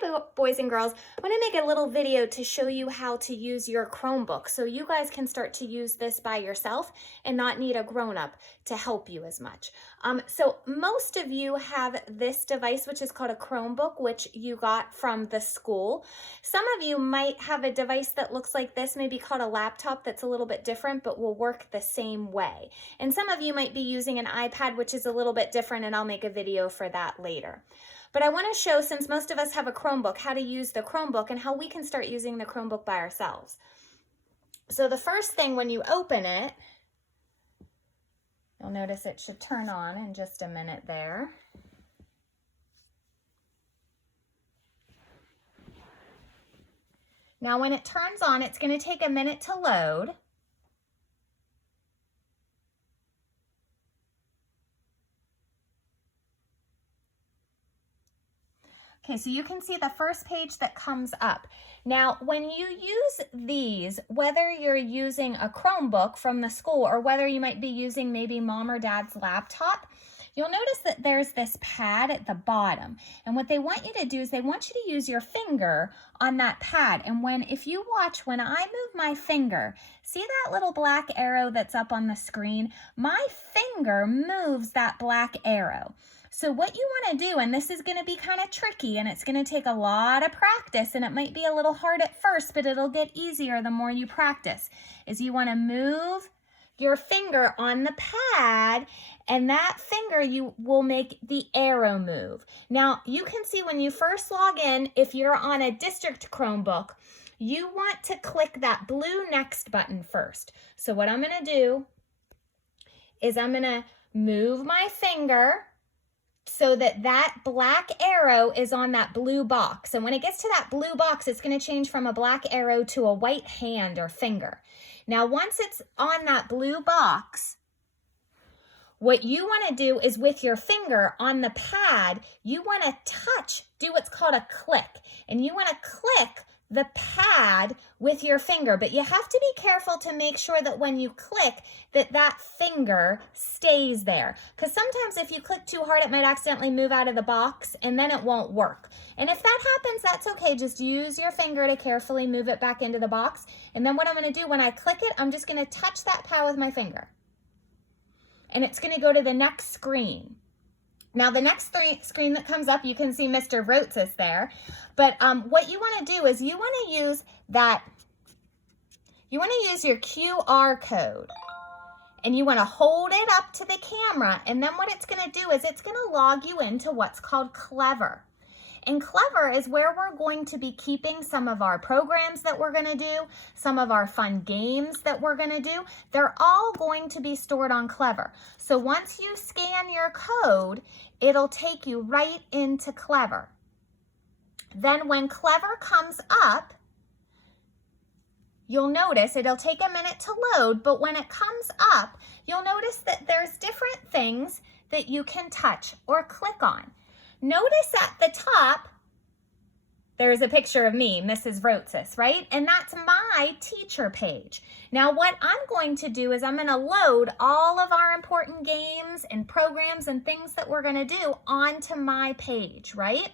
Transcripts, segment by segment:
Hi boys and girls, I want to make a little video to show you how to use your Chromebook so you guys can start to use this by yourself and not need a grown-up to help you as much. So most of you have this device, which is called a Chromebook, which you got from the school. Some of you might have a device that looks like this, maybe called a laptop, that's a little bit different but will work the same way. And some of you might be using an iPad, which is a little bit different, and I'll make a video for that later. But I want to show, since most of us have a Chromebook, how to use the Chromebook and how we can start using the Chromebook by ourselves. So the first thing when you open it, you'll notice it should turn on in just a minute there. Now when it turns on, it's going to take a minute to load. Okay, so you can see the first page that comes up. Now, when you use these, whether you're using a Chromebook from the school or whether you might be using maybe mom or dad's laptop, you'll notice that there's this pad at the bottom. And what they want you to do is they want you to use your finger on that pad. And if you watch, when I move my finger, see that little black arrow that's up on the screen? My finger moves that black arrow. So what you want to do, and this is going to be kind of tricky and it's going to take a lot of practice and it might be a little hard at first, but it'll get easier the more you practice, is you want to move your finger on the pad, and that finger you will make the arrow move. Now you can see when you first log in, if you're on a district Chromebook, you want to click that blue next button first. So what I'm going to do is I'm going to move my finger so that that black arrow is on that blue box. And when it gets to that blue box, it's going to change from a black arrow to a white hand or finger. Now, once it's on that blue box, what you want to do is with your finger on the pad, you want to do what's called a click. And you want to click the pad with your finger, but you have to be careful to make sure that when you click that finger stays there, because sometimes if you click too hard it might accidentally move out of the box and then it won't work. And if that happens, that's okay. Just use your finger to carefully move it back into the box. And then what I'm going to do when I click it, I'm just going to touch that pad with my finger and it's going to go to the next screen. Now the next screen that comes up, you can see Mr. Vrotzis there. But what you want to do is you want to use your QR code. And you want to hold it up to the camera. And then what it's going to do is it's going to log you into what's called Clever. And Clever is where we're going to be keeping some of our programs that we're going to do, some of our fun games that we're going to do. They're all going to be stored on Clever. So once you scan your code, it'll take you right into Clever. Then when Clever comes up, you'll notice it'll take a minute to load, but when it comes up, you'll notice that there's different things that you can touch or click on. Notice at the top, there's a picture of me, Mrs. Vrotzis, right? And that's my teacher page. Now what I'm going to do is I'm going to load all of our important games and programs and things that we're going to do onto my page, right?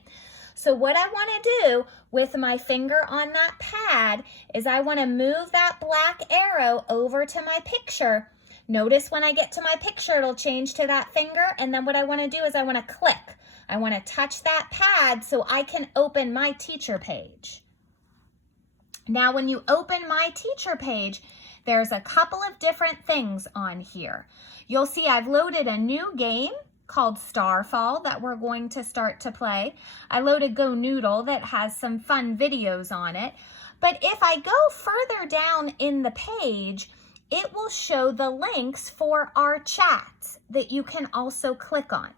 So what I want to do with my finger on that pad is I want to move that black arrow over to my picture. Notice when I get to my picture, it'll change to that finger. And then what I want to do is I want to click. I want to touch that pad so I can open my teacher page. Now, when you open my teacher page, there's a couple of different things on here. You'll see I've loaded a new game called Starfall that we're going to start to play. I loaded Go Noodle that has some fun videos on it. But if I go further down in the page, it will show the links for our chats that you can also click on.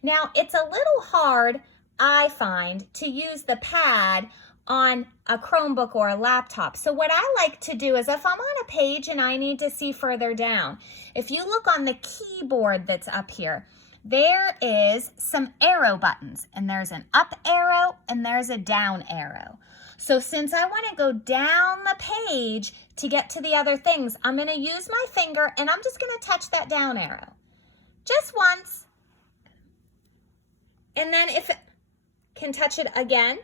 Now, it's a little hard, I find, to use the pad on a Chromebook or a laptop. So what I like to do is if I'm on a page and I need to see further down, if you look on the keyboard that's up here, there is some arrow buttons, and there's an up arrow and there's a down arrow. So since I want to go down the page to get to the other things, I'm going to use my finger and I'm just going to touch that down arrow. Just once. And then if it can touch it again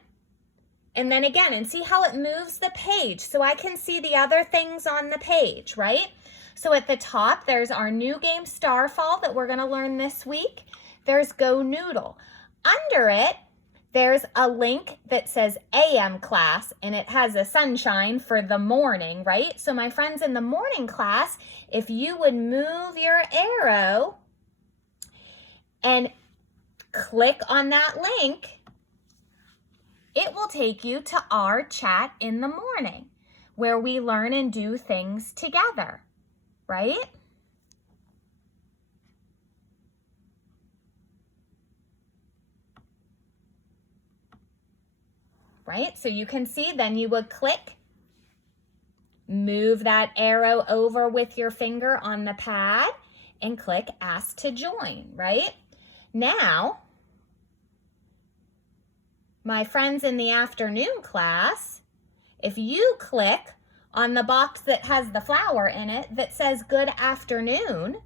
And then again, and see how it moves the page. So I can see the other things on the page, right? So at the top, there's our new game Starfall that we're gonna learn this week. There's Go Noodle. Under it, there's a link that says AM class, and it has a sunshine for the morning, right? So my friends in the morning class, if you would move your arrow and click on that link, it will take you to our chat in the morning where we learn and do things together, right? Right? So you can see, then you would click, move that arrow over with your finger on the pad and click Ask to Join, right? Now, my friends in the afternoon class, if you click on the box that has the flower in it that says Good Afternoon,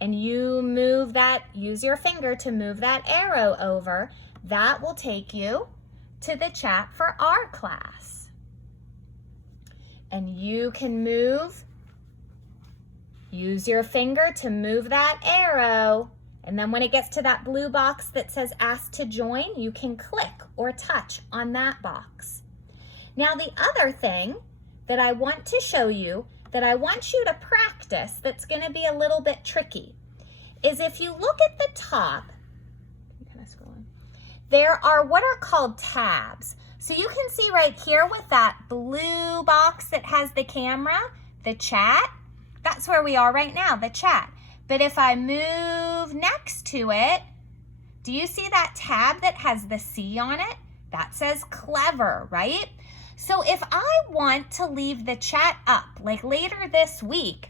and you move that, use your finger to move that arrow over, that will take you to the chat for our class. And you can use your finger to move that arrow. And then when it gets to that blue box that says Ask to Join, you can click or touch on that box. Now the other thing that I want to show you, that I want you to practice, that's gonna be a little bit tricky, is if you look at the top, there are what are called tabs. So you can see right here with that blue box that has the camera, the chat, that's where we are right now, the chat. But if I move next to it, do you see that tab that has the C on it? That says Clever, right? So if I want to leave the chat up, like later this week,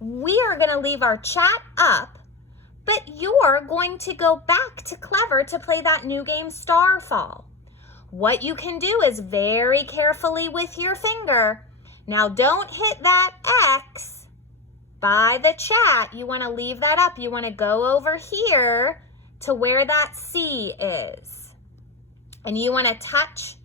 we are gonna leave our chat up, but you're going to go back to Clever to play that new game Starfall. What you can do is very carefully with your finger, now don't hit that X by the chat. You want to leave that up. You want to go over here to where that C is. And you want to touch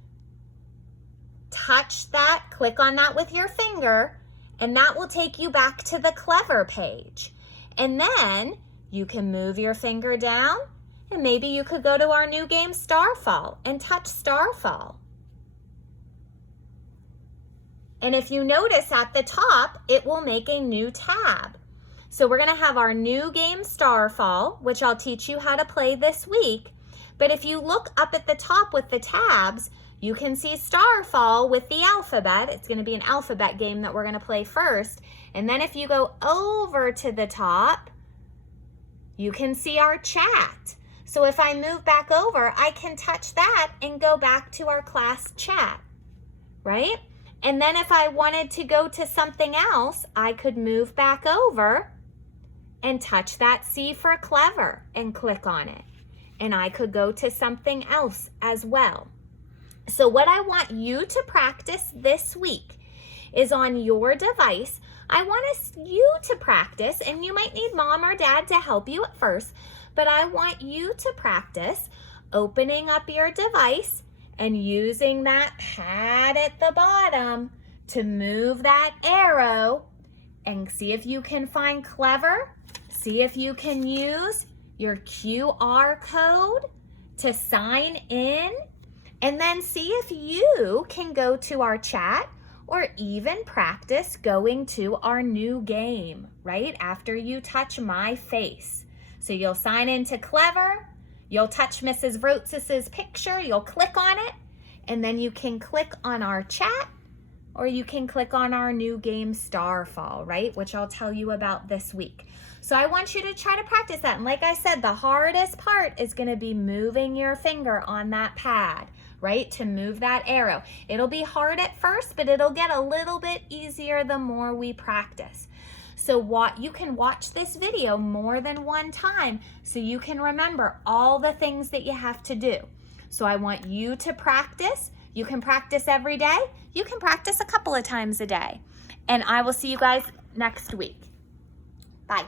that, click on that with your finger, and that will take you back to the Clever page. And then you can move your finger down, and maybe you could go to our new game Starfall and touch Starfall. And if you notice at the top, it will make a new tab. So we're gonna have our new game Starfall, which I'll teach you how to play this week. But if you look up at the top with the tabs, you can see Starfall with the alphabet. It's gonna be an alphabet game that we're gonna play first. And then if you go over to the top, you can see our chat. So if I move back over, I can touch that and go back to our class chat, right? And then if I wanted to go to something else, I could move back over and touch that C for Clever and click on it. And I could go to something else as well. So what I want you to practice this week is on your device. I want you to practice, and you might need mom or dad to help you at first, but I want you to practice opening up your device and using that pad at the bottom to move that arrow and see if you can find Clever. See if you can use your QR code to sign in, and then see if you can go to our chat or even practice going to our new game, right? After you touch my face. So you'll sign into Clever, you'll touch Mrs. Vrotzis's picture, you'll click on it, and then you can click on our chat, or you can click on our new game Starfall, right? Which I'll tell you about this week. So I want you to try to practice that. And like I said, the hardest part is gonna be moving your finger on that pad, right? To move that arrow. It'll be hard at first, but it'll get a little bit easier the more we practice. So you can watch this video more than one time so you can remember all the things that you have to do. So I want you to practice. You can practice every day. You can practice a couple of times a day. And I will see you guys next week. Bye.